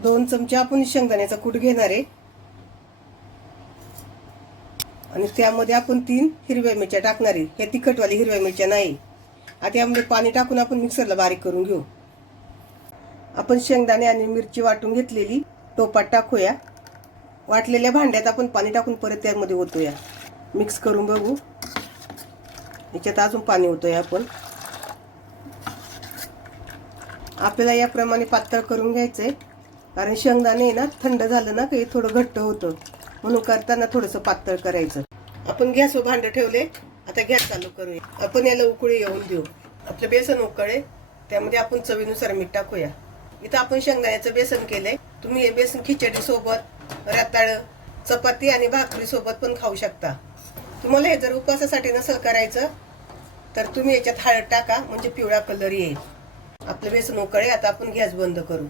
2 चमचे आपण शेंगदाण्याचा कूट घेणार आहे आणि त्यामध्ये आपण 3 हिरव्या मिरच्या टाकणार आहे. हे तिखटवाली हिरव्या मिरच्या नाही. आता यामध्ये पाणी टाकून आपण मिक्सरला बारीक करून घेऊ. आपण शेंगदाणे आणि मिरची वाटून घेतलेली टोपात टाकूया. वाटलेल्या भांड्यात आपण पाणी टाकून परत त्यामध्ये ओतूया. मिक्स करून बघू. याच्यात अजून पाणी ओतूया आपण. आपल्याला याप्रमाणे पातळ करून घ्यायचंय, कारण शेंगदाणे ना थंड झालं ना की थोडं घट्ट होतं, म्हणून करताना थोडंसं पातळ करायचं. आपण गॅसवर भांडं ठेवले. आता गॅस चालू करूया. आपण याला उकळी येऊन देऊ. आपलं बेसन उकळे, त्यामध्ये आपण चवीनुसार मीठ टाकूया. इथं आपण शेंगदाण्याचं बेसन केलंय. तुम्ही हे बेसन खिचडी सोबत, रताळ, चपाती आणि भाकरी सोबत पण खाऊ शकता. तुम्हाला हे जर उपवासासाठी नसेल करायचं तर तुम्ही याच्यात हळद टाका, म्हणजे पिवळा कलर येईल. आपलं बेसन उकळे. आता आपण गॅस बंद करू.